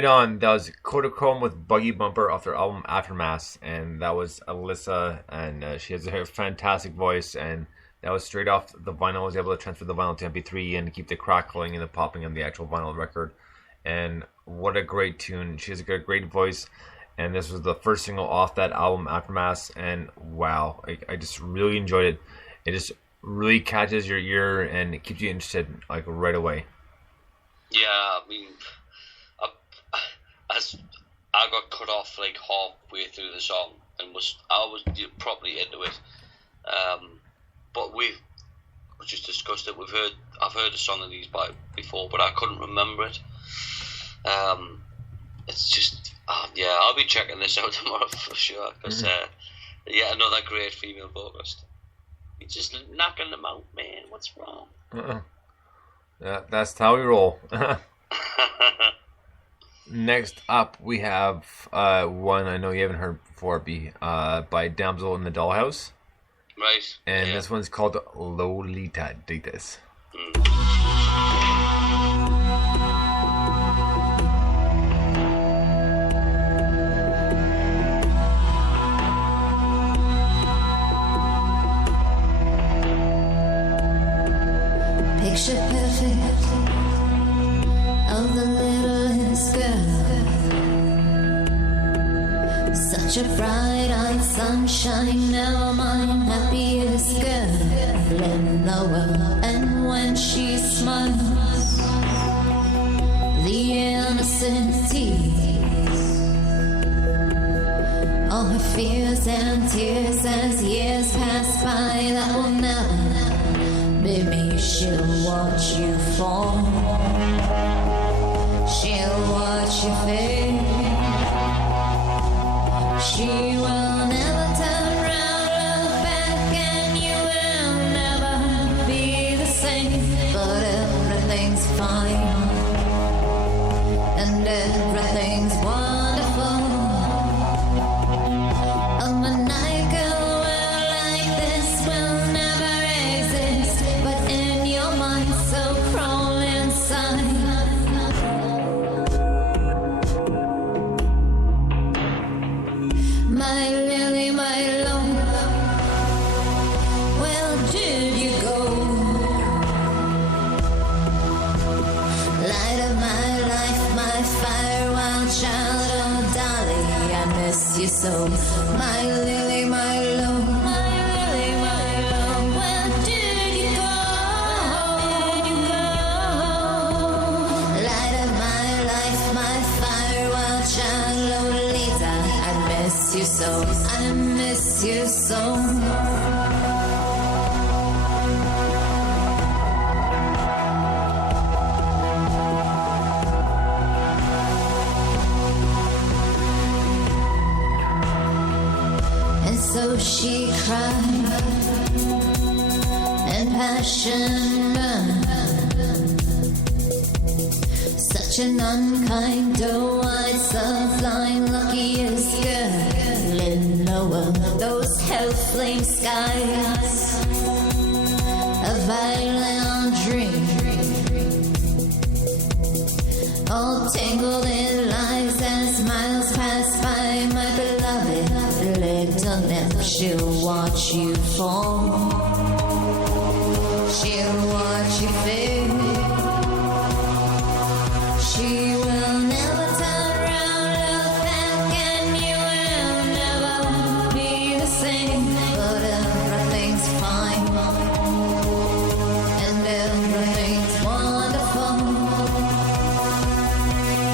right on. That was Kodachrome with Buggy Bumper off their album Aftermath, and that was Alyssa, and she has a fantastic voice, and that was straight off the vinyl. I was able to transfer the vinyl to MP3 and keep the crackling and the popping on the actual vinyl record. And what a great tune. She has a great voice, and this was the first single off that album Aftermath, and wow, I just really enjoyed it. It just really catches your ear and it keeps you interested like right away. Yeah, I mean, I got cut off like halfway through the song and I was properly into it. But we just discussed it. I've heard a song of these before, but I couldn't remember it. It's just I'll be checking this out tomorrow for sure, because yeah, another great female vocalist. You're just knocking them out, man. What's wrong? Yeah, that's how we roll. Next up, we have one I know you haven't heard before, by Damsel in the Dollhouse. Right. And this one's called Lolita. Dig this. Picture perfect of the littlest girl, such a bright-eyed sunshine, now mine happiest girl in the world. And when she smiles, the innocent tease, all her fears and tears as years pass by, that will never. Baby, she'll watch you fall. She'll watch you fade. She will never turn round, look back, and you will never be the same. But everything's fine, and everything's wonderful. A maniacal world like this will never exist, but in your mind, so crawl inside. My lily, my love, where did you go? Light of my life, my fire, wild child, oh darling, I miss you so. My lily, my love, where did you go? Light of my life, my fire, wild child, Lolita, I miss you so, I miss you so. And so she cried, and passion burned. Such an unkind, doe-eyed, sublime, luckiest girl in the world. Those hell flame skies, a violent dream, all tangled in lies as miles pass by. My beloved little nymph, she'll watch you fall. She'll watch you fade. She will never turn round, look back, and you will never be the same. But everything's fine, and everything's wonderful.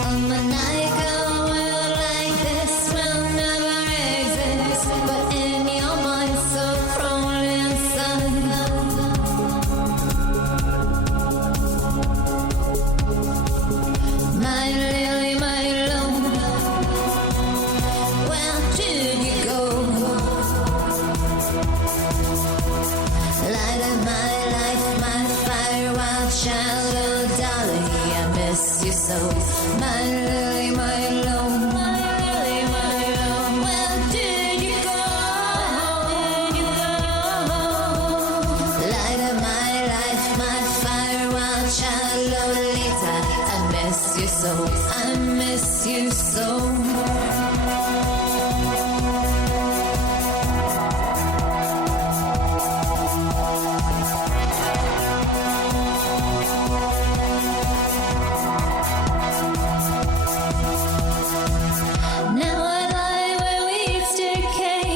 A maniacal world like this will never exist, but in your mind, so crawl inside. so. Now I lie where we used to decay.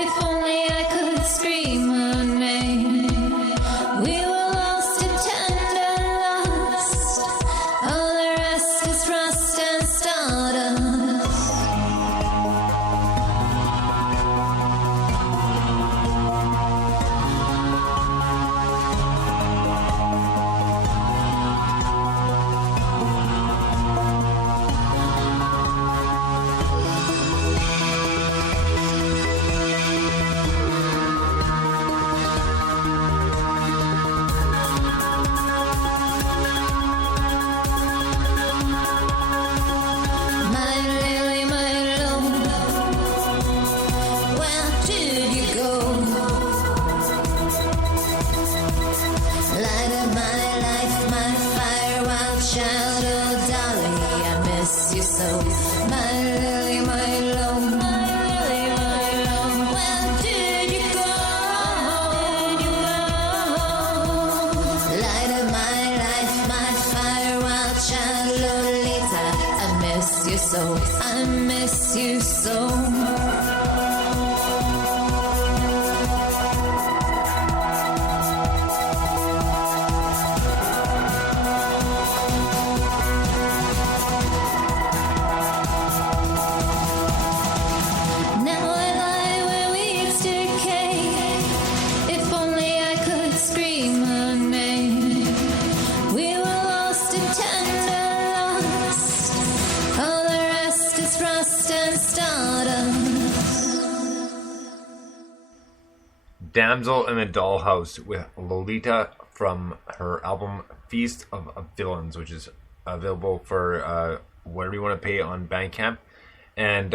If only I could scream her name. We were lost in tender lust. All the rest is rust and stardust. My lily, my love, where did you go? Light of my life, my fire, wild child, oh darling, I miss you so. My lily, my love, my lily, my love, where did you go? Light of my life, my fire, wild child, Lolita, I miss you so. I miss you so. Now I lie where we used to decay. If only I could scream her name. We were lost in tender lust. All the rest is rust and stardust. Damsel in the Dollhouse with Lolita from her album Feast of Villains, which is available for whatever you want to pay on Bandcamp. And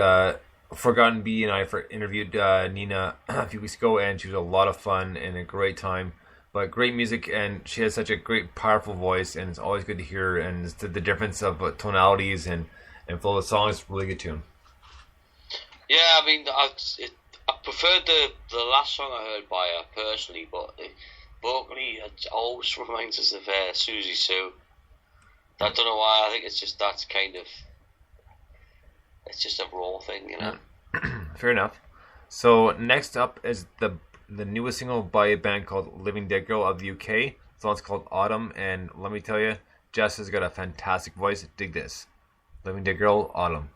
Forgotten Bee and I interviewed Nina a few weeks ago, and she was a lot of fun and a great time. But great music, and she has such a great, powerful voice, and it's always good to hear her. And it's the difference of tonalities and flow of the song is really good tune. Yeah, I mean, I preferred the last song I heard by her personally, but vocally it always reminds us of Susie Sue. I don't know why. I think it's just that's kind of it's just a raw thing, you know. Fair enough. So next up is the newest single by a band called Living Dead Girl of the UK. The song's called Autumn, and let me tell you, Jess has got a fantastic voice. Dig this. Living Dead Girl, Autumn.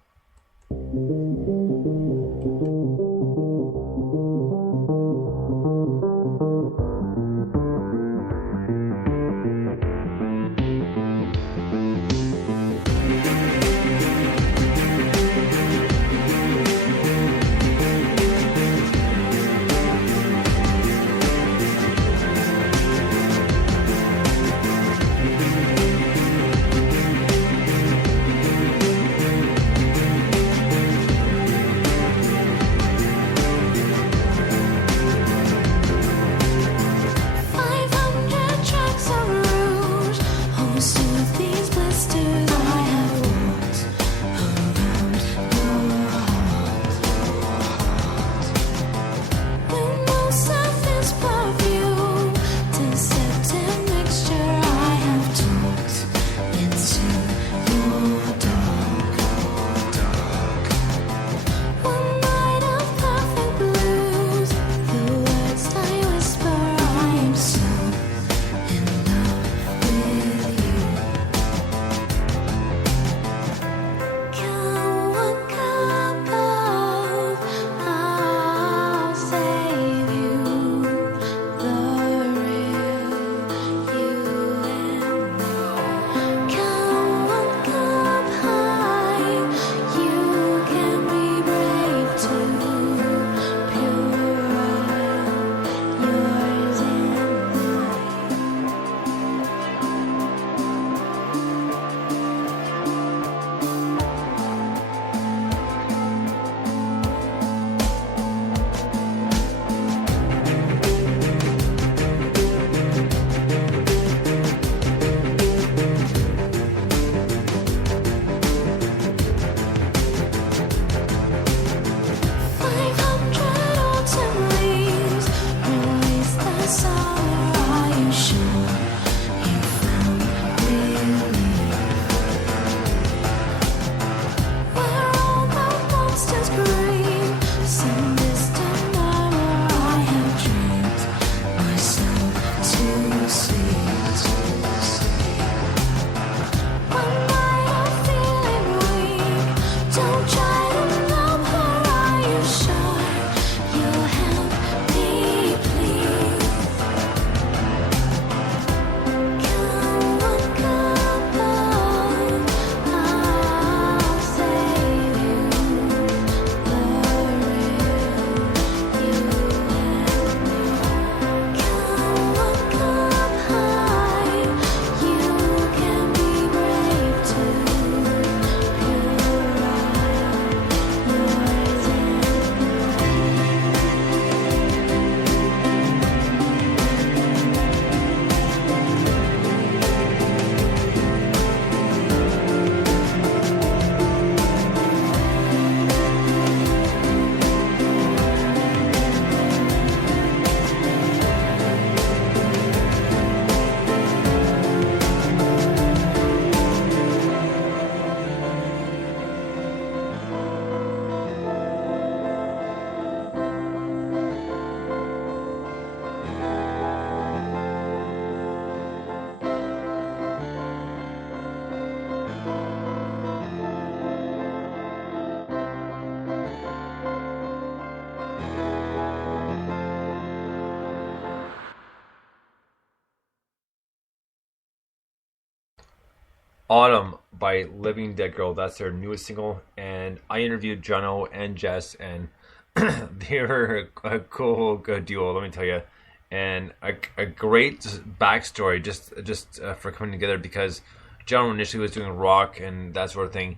Autumn by Living Dead Girl. That's their newest single. And I interviewed Jono and Jess, and they were a cool, good duo, let me tell you. And a great backstory just for coming together, because Jono initially was doing rock and that sort of thing,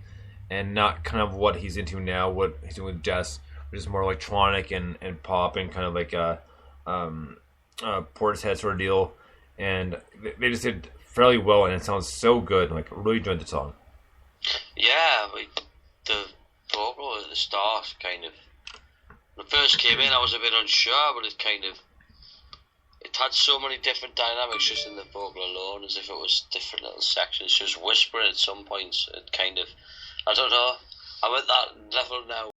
and not kind of what he's into now, what he's doing with Jess, which is more electronic and pop and kind of like a Portishead sort of deal. And they just did fairly well, and it sounds so good. Like, really enjoyed the song. Yeah, the vocal at the start kind of. When it first came in, I was a bit unsure, but it had so many different dynamics just in the vocal alone, as if it was different little sections, just whispering at some points. It kind of, I don't know, I'm at that level now